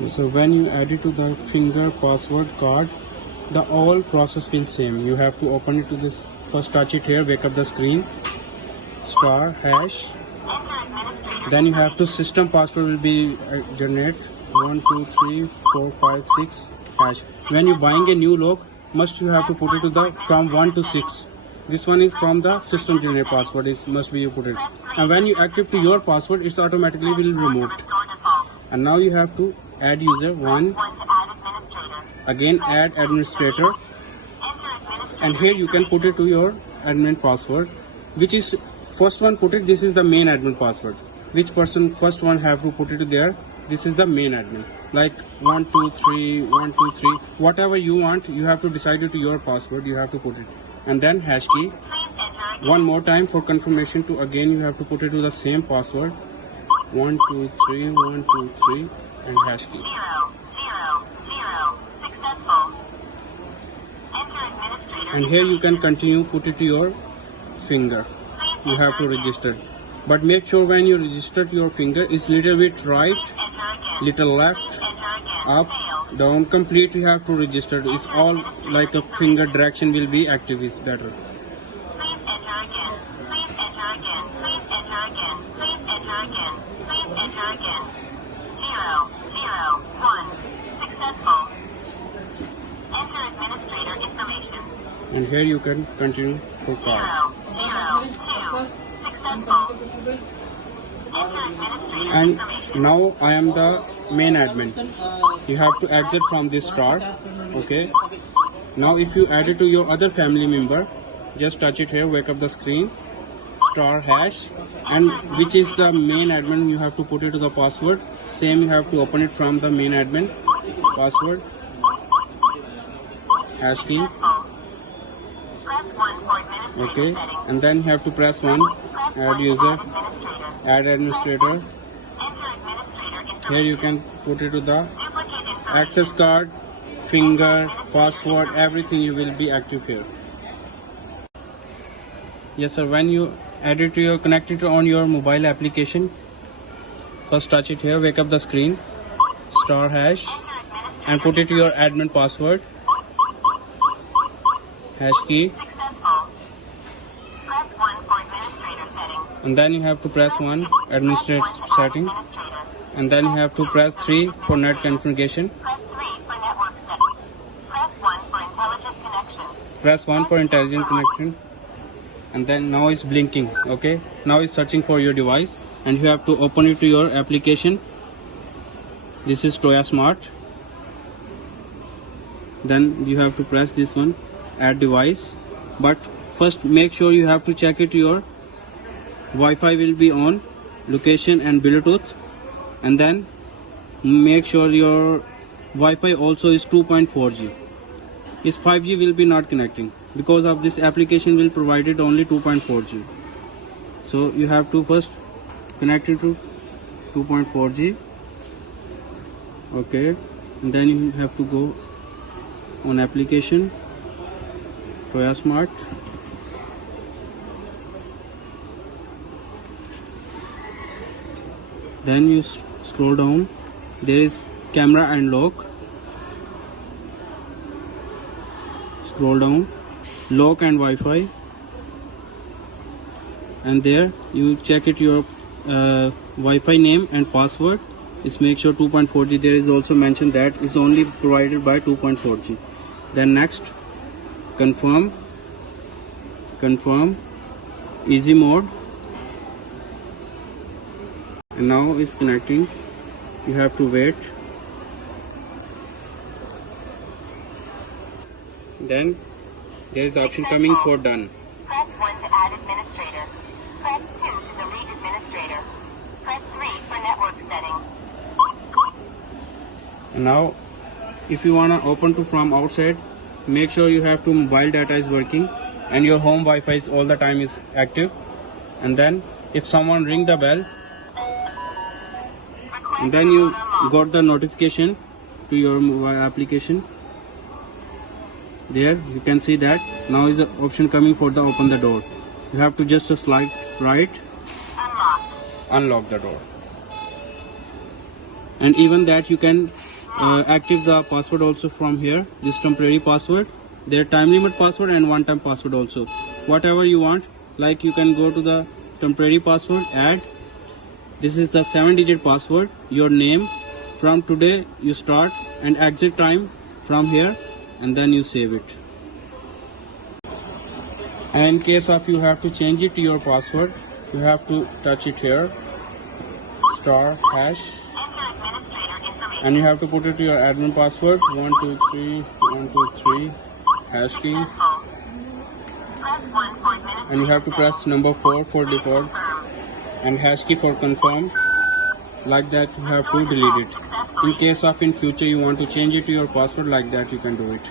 So when you add it to the finger password card, the all process will same. You have to open it to this, first touch it here, wake up the screen, star hash, then you have to system password will be generate 1 2 3 4 5 6 hash. When you buying a new lock, must you have to put it to the from 1 to 6. This one is from the system generate password, is must be you put it, and when you active to your password, it's automatically will be removed. And now you have to add user 1, again add administrator, and here you can put it to your admin password, which is first one put it, this is the main admin password. Which person first one have to put it there, this is the main admin, like 1 2 3 1 2 3, whatever you want, you have to decide it to your password, you have to put it, and then hash key. One more time for confirmation to, again you have to put it to the same password, 1 2 3 1 2 3 and hash key. And here you can continue, put it to your finger, you have to register, but make sure when you register your finger is little bit right, little left, up, down, complete you have to register. It's all like a finger direction will be active, is better. Please enter again. Please enter again. Please enter again. Please enter again. Please enter again. 0 0 1 successful. Enter administrator information. And here you can continue for card. 0 0 2 successful. Enter administrator And information. now I am the main admin. You have to exit from this star. Okay. Now if you add it to your other family member, just touch it here, wake up the screen, star hash, and which is the main admin, you have to put it to the password. Same you have to open it from the main admin password, hash key. Okay, and then you have to press 1, add user, add administrator. Here you can put it to the access card, finger, password, everything you will be active here. Yes sir, when you add it to your, connect it on your mobile application, first touch it here, wake up the screen, star hash, and put it to your admin password, hash key, and then you have to press 1, administrator setting, and then you have to press 3 for net configuration, press 1 for intelligent connection, and then now it's blinking. Okay, now it's searching for your device, and you have to open it to your application. This is Tuya Smart. Then you have to press this one, add device, but first make sure you have to check it, your Wi-Fi will be on, location and Bluetooth, and then make sure your Wi-Fi also is 2.4G. Is 5G will be not connecting, because of this application will provide it only 2.4G. So you have to first connect it to 2.4G. Okay, and then you have to go on application, Tuya Smart. Then you scroll down, there is camera and lock. Scroll down, lock and Wi-Fi, and there you check it your Wi-Fi name and password is make sure 2.4G. there is also mentioned that is only provided by 2.4G. Then next, confirm, easy mode, and now it's connecting. You have to wait. Then there is option coming for done. Press 1 to add administrator. Press 2 to delete administrator. Press 3 for network settings. And now if you wanna open to from outside, make sure you have to mobile data is working and your home Wi-Fi is all the time is active. And then if someone ring the bell, and then you got the notification to your mobile application. There you can see that now is the option coming for the open the door. You have to just slide right, unlock the door, And even that you can active the password also from here. This temporary password, there time limit password and one time password also, whatever you want. Like you can go to the temporary password, add, this is the 7-digit password, your name, from today you start, and exit time from here, and then you save it. And in case of you have to change it to your password, you have to touch it here, star hash, and you have to put it to your admin password, 123 hash key, and you have to press number 4 for default and hash key for confirm. Like that you have to delete it. In case of in future you want to change it to your password, like that you can do it.